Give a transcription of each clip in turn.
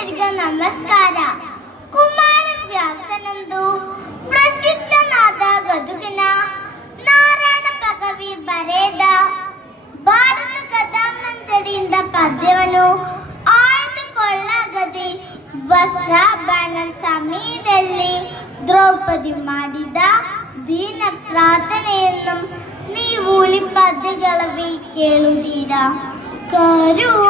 ಎಲ್ಲರಿಗೂ ನಮಸ್ಕಾರ ಕುಮಾರ ವ್ಯಾಸನಂದು ಪ್ರಸಿದ್ಧನಾದ ಗದುಗಿನ ನಾರಾಯಣ ಪಗವಿ ಬರೆದ ಭಾರತ ಕಥಾಮಂಜರಿಯಿಂದ ಪದ್ಯವನ್ನು ಆಯ್ದುಕೊಳ್ಳಗದೆ ವಸ್ತ್ರಾಭರಣ ಸಮಯದಲ್ಲಿ ದ್ರೌಪದಿ ಮಾಡಿದ ದೀನ ಪ್ರಾರ್ಥನೆಯನ್ನು ನೀವು ಉಳಿ ಪದ್ಯಗಳವೇ ಕೇಳುತ್ತೀರಾ ಕರುಣೆ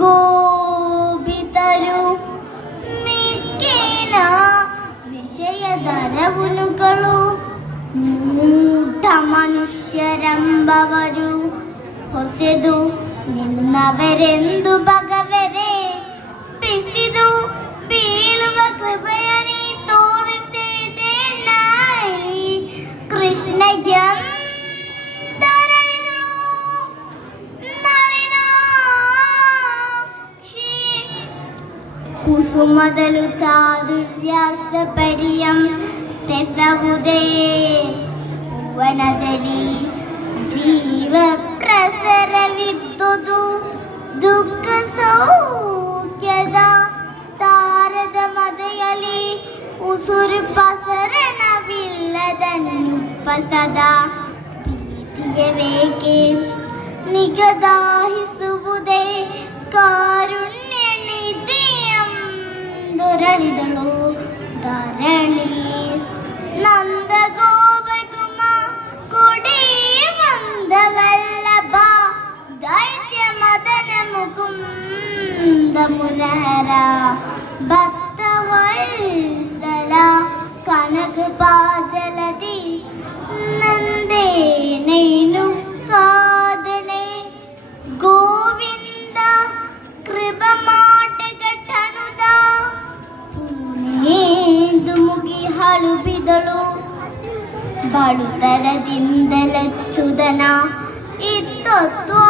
ಗೋಬಿತರು ಮಿಕ್ಕಿನ ವಿಷಯದರವುನುಗಳು ಮೂಢ ಮನುಷ್ಯರೆಂಬವರು ಹೊಸೆದು ನಿನ್ನವರೆಂದು ಬಗವರೆ ಬಿಸಿದು ಬೀಳುವ ಕೃಪೆಯ ನೀ ತೋರಿಸಿದೆ ನಾಯಿ ಕೃಷ್ಣಯ್ಯ കുസുമതലു ചാതുര്യാസപര്യം വനദലി ജീവപ്രസര വിദ്യുതു ദുഃഖ സൗഖ്യത ഉസുരു പസരണവില്ലതന്നുപ്പസദ ഭീതിയ വേഗേ കാരുണ്യ ದೊರಳಿದಳು ಧರಳಿ ನಂದ ಗೋಪಕುಮ ಕೊಡಿ ಮಂದವಲ್ಲಭ ದೈತ್ಯ ಮದನ ಮುಕುಂದ ಮುರಹರ ಭಕ್ತವತ್ಸಲ ಬಳುತರದಿಂದಲಚ್ಚುದನ ಇತ್ತೊತ್ತು ಅರಾವಧಿಯೊಳಗೆ